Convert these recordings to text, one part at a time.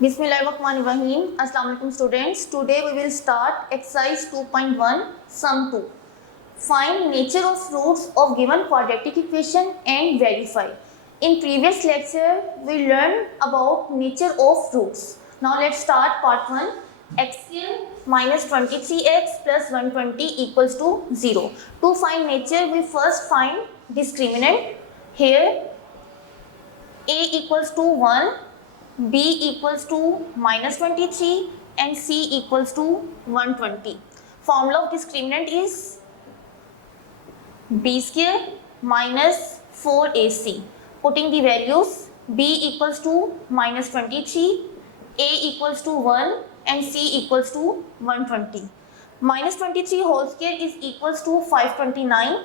Bismillahirrahmanirrahim. Assalamu alaikum students. Today we will start exercise 2.1 sum 2. Find nature of roots of given quadratic equation and verify. In previous lecture we learned about nature of roots. Now let's start part 1. X cube minus 23x plus 120 equals to 0. To find nature we first find discriminant. Here a equals to 1, b equals to minus 23 and c equals to 120. Formula of discriminant is b square minus 4ac. Putting the values, b equals to minus 23, a equals to 1 and c equals to 120. Minus 23 whole square is equals to 529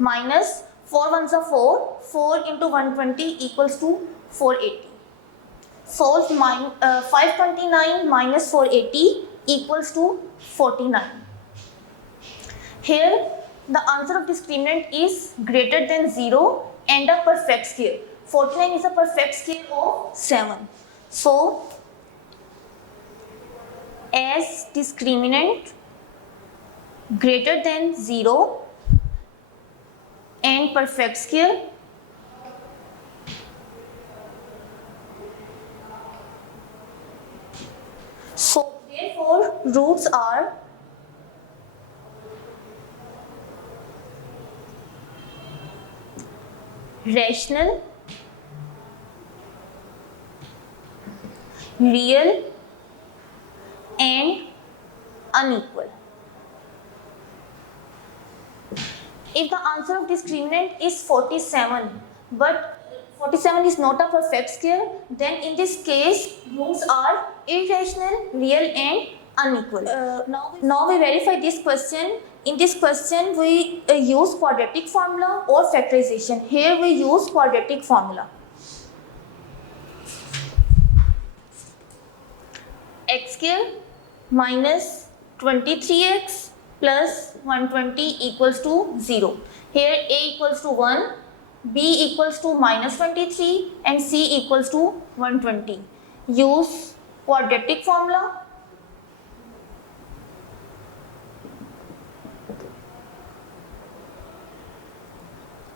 minus 4 ones are 4, 4 into 120 equals to 480. Solve 529 minus 480 equals to 49. Here the answer of discriminant is greater than 0 and a perfect square. 49 is a perfect square of 7. So as discriminant greater than 0 and perfect square, so therefore roots are rational, real and unequal. If the answer of discriminant is 47 but 47 is not a perfect square, then in this case roots are irrational, real and unequal. Now we verify this question. In this question we use quadratic formula or factorization. Here we use quadratic formula. X square minus 23x plus 120 equals to 0. Here a equals to 1, b equals to minus 23 and c equals to 120. Use quadratic formula.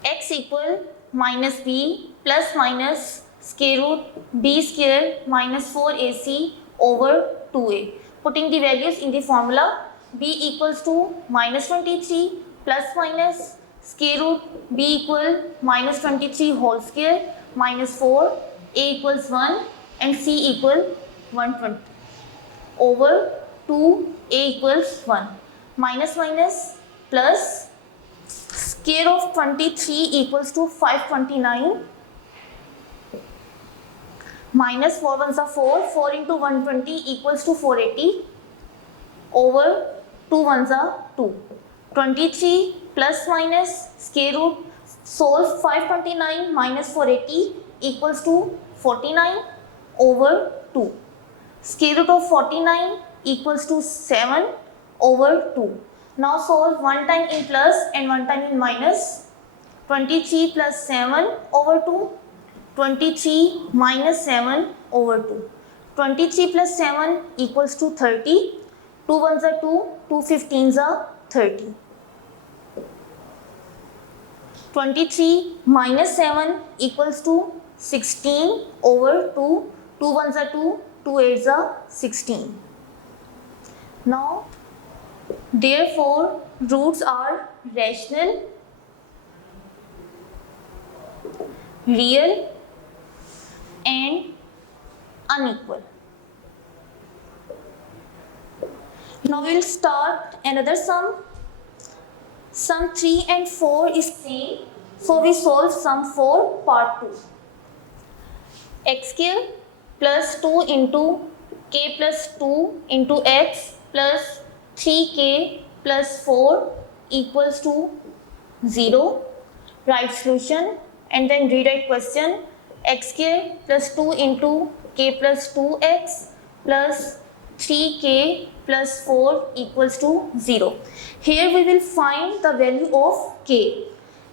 X equal minus b plus minus square root b square minus 4ac over 2a. Putting the values in the formula, b equals to minus 23 plus minus square root b equal minus 23 whole square minus 4, a equals 1 and c equal 120 over 2, a equals 1. Minus minus plus square of 23 equals to 529 minus 4 ones are 4, 4 into 120 equals to 480 over 2 ones are 2. 23 plus minus square root, solve 529 minus 480 equals to 49 over 2. Square root of 49 equals to 7 over 2. Now solve one time in plus and one time in minus. 23 plus 7 over 2. 23 minus 7 over 2. 23 plus 7 equals to 30. 2 ones are 2, 2 15s are 30. 23 minus 7 equals to 16 over 2. 2 ones are 2, 2 8s are 16. Now, therefore, roots are rational, real and unequal. Now we will start another sum. Sum 3 and 4 is same, so we solve sum 4 part 2. X square plus 2 into k plus 2 into x plus 3k plus 4 equals to 0. Write solution and then rewrite question. X square plus 2 into k plus 2x plus 3k plus 4 equals to 0. Here we will find the value of k.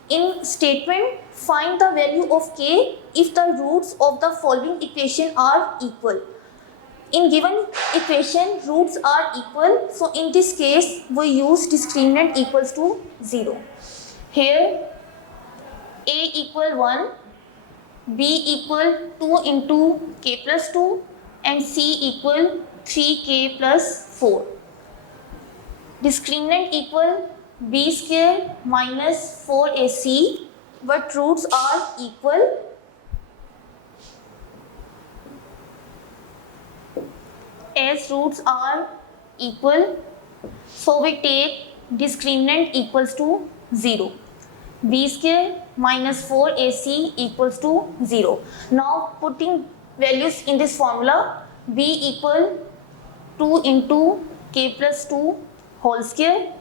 In statement, find the value of k if the roots of the following equation are equal. In given equation, roots are equal. So in this case, we use discriminant equals to 0. Here, a equal 1, b equal 2 into k plus 2, and c equal 3k plus 4. Discriminant equal b square minus 4ac, but roots are equal. As roots are equal, so we take discriminant equals to 0. b square minus 4ac equals to 0. Now putting values in this formula, b equal 2 into k plus 2 whole square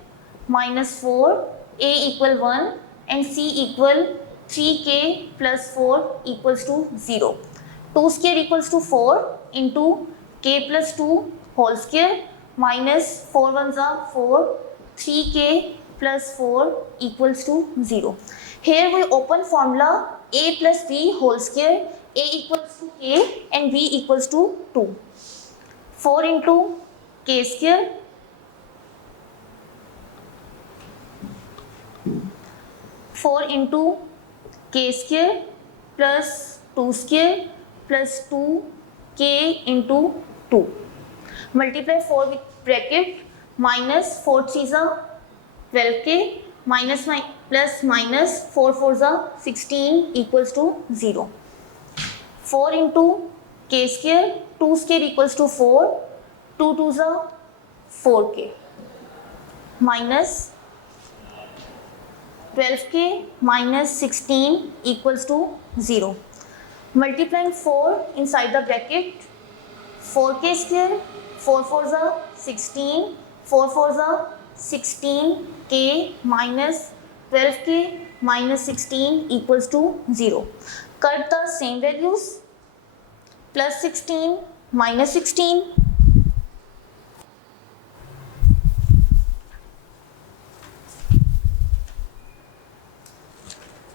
minus 4, a equal 1, and c equal 3k plus 4 equals to 0. 2 square equals to 4 into k plus 2 whole square minus 4 ones are 4, 3k plus 4 equals to 0. Here we open formula a plus b whole square, a equals to k and b equals to 2. 4 into k square 4 into k square plus 2 square plus 2k into 2. Multiply 4 with bracket, minus 4 3s are 12k, minus plus minus 4 4s are 16 equals to 0. 4 into k square, 2 square equals to 4, 2 2s are 4k, minus 12k minus 16 equals to 0. Multiplying 4 inside the bracket, 4k square, 4 4s are 16, 4 4s are 16k minus 12k minus 16 equals to 0. Cut the same values, plus 16 minus 16,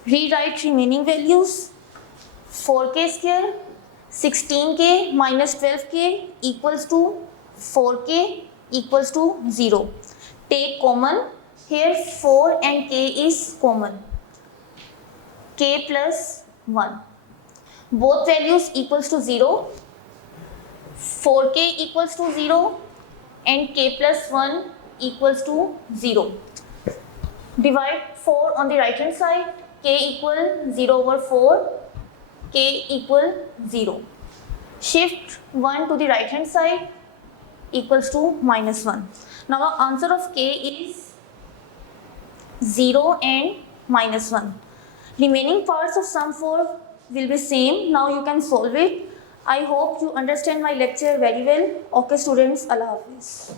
rewrite remaining values. 4k square, 16k minus 12k equals to 4k equals to 0. Take common. Here 4 and k is common. K plus 1. Both values equals to 0. 4k equals to 0 and k plus 1 equals to 0. Divide 4 on the right hand side. K equal 0 over 4, k equal 0. Shift 1 to the right hand side equals to minus 1. Now our answer of k is 0 and minus 1. Remaining parts of sum 4 will be same. Now you can solve it. I hope you understand my lecture very well. Okay students, Allah Hafiz.